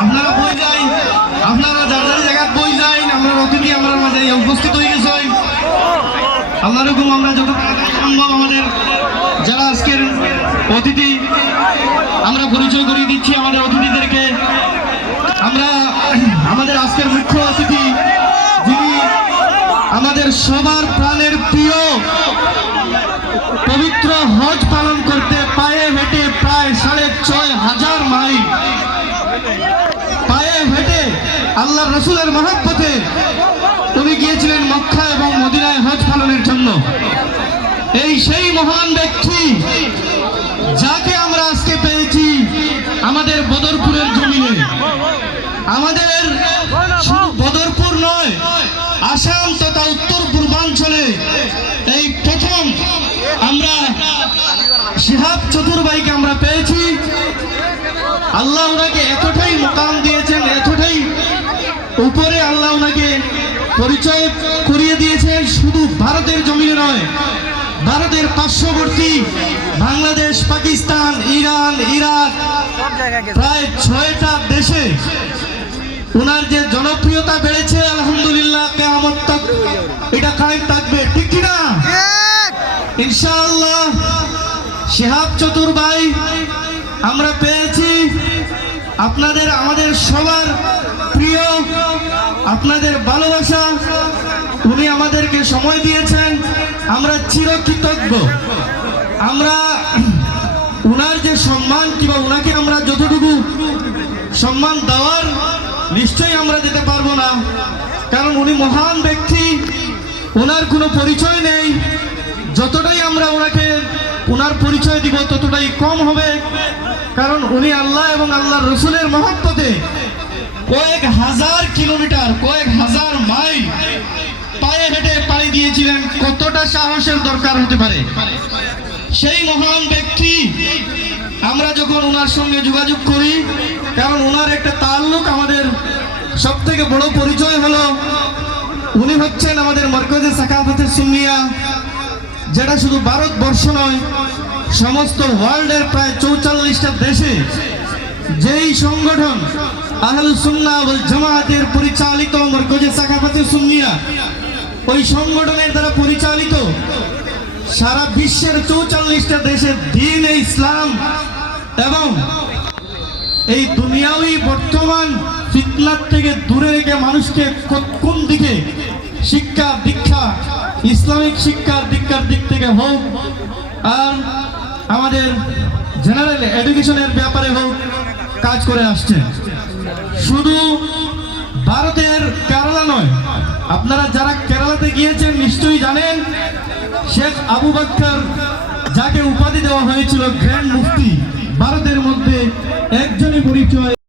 আপনারা বই যাই, আপনারা যার যার জায়গায় বই যাই, আমরা অতিথি আমরা মাঝে উপস্থিত হয়ে গেছি। আল্লাহ রকম আমরা যত সম্ভব আমাদের যারা আজকের অতিথি আমরা পরিচয় করিয়ে দিচ্ছি আমাদের অতিথিদেরকে। আমরা আমাদের আজকের মুখ্য অতিথি যিনি আমাদের সবার প্রাণের প্রিয়, পবিত্র হজ পালন করতে পায়ে হেঁটে প্রায় ৬৫০০ মাইল পায়ে হেঁটে আল্লাহ রসুলের মহব্বতে উনি গিয়েছিলেন মক্কা এবং মদিনায় হজ পালনের জন্য। এই সেই মহান ব্যক্তি যাকে আমরা আজকে পেয়েছি আমাদের বদরপুরের জমিনে। আমাদের শুধু বদরপুর নয়, আসাম তথা উত্তর পূর্বাঞ্চলে এই প্রথম আমরা শিহাব চতুরভাইকে আমরা পেয়েছি। আল্লাহ ওনাকে এতটাই মুকাম দিয়েছেন, এতটাই উপরে আল্লাহ ওনাকে পরিচয় করিয়ে দিয়েছেন। শুধু ভারতের জমিনে নয়, ভারতের পার্শ্ববর্তী বাংলাদেশ, পাকিস্তান, ইরান, ইরাক, প্রায় ৬টা দেশে ওনার যে জনপ্রিয়তা বেড়েছে, আলহামদুলিল্লাহ কিয়ামত তক এটা কায়েম থাকবে, ঠিক কি না? ইনশাআল্লাহ শিহাব চতুর ভাই আমরা পেয়েছি। আপনাদের আমাদের সবার প্রিয়, আপনাদের ভালোবাসা, উনি আমাদেরকে সময় দিয়েছেন, আমরা চিরকৃতজ্ঞ। আমরা উনার যে সম্মান কিংবা উনাকে আমরা যতটুকু সম্মান দেওয়ার নিশ্চয়ই আমরা দিতে পারবো না, কারণ উনি মহান ব্যক্তি, ওনার কোনো পরিচয় নেই। যতটাই আমরা ওনাকে ওনার পরিচয় দিব ততটাই কম হবে, কারণ উনি আল্লাহ এবং আল্লাহর রসুলের মহব্বতে কয়েক হাজার কিলোমিটার, কয়েক হাজার মাইল পায়ে হেঁটে পাড়ি দিয়েছিলেন। কতটা সাহসের দরকার হতে পারে? সেই মহান ব্যক্তি আমরা যখন ওনার সঙ্গে যোগাযোগ করি, কারণ ওনার একটা তাল্লুক আমাদের সব থেকে বড় পরিচয় হলো উনি হচ্ছেন আমাদের মরকজে সাকাফাতে সুন্নিয়া, যেটা শুধু ভারতবর্ষ নয়, সমস্ত ওয়ার্ল্ডের প্রায় ৪৪টা দেশে যেই সংগঠন আহলুস সুন্নাহ ওয়াল জামাতের পরিচালিত মরকজে সাকাফাতে সুন্নিয়া, ওই সংগঠনের দ্বারা পরিচালিত সারা বিশ্বের ৪৪টা দেশে দ্বীন ইসলাম এবং এই দুনিয়াবি বর্তমান ফিতনার থেকে দূরে রেখে মানুষকে কোন দিকে শিক্ষা দীক্ষা, ইসলামিক শিক্ষা দীক্ষার দিক থেকে হোক আর আমাদের জেনারেল এডুকেশনের ব্যাপারে হোক কাজ করে আসছে। শুধু ভারতের কেরালা নয়, আপনারা যারা কেরালাতে গিয়েছেন নিশ্চয়ই জানেন শেখ আবু বকর, যাকে উপাধি দেওয়া হয়েছিল গ্র্যান্ড মুফতি, ভারতের মধ্যে একজনই পরিচয়।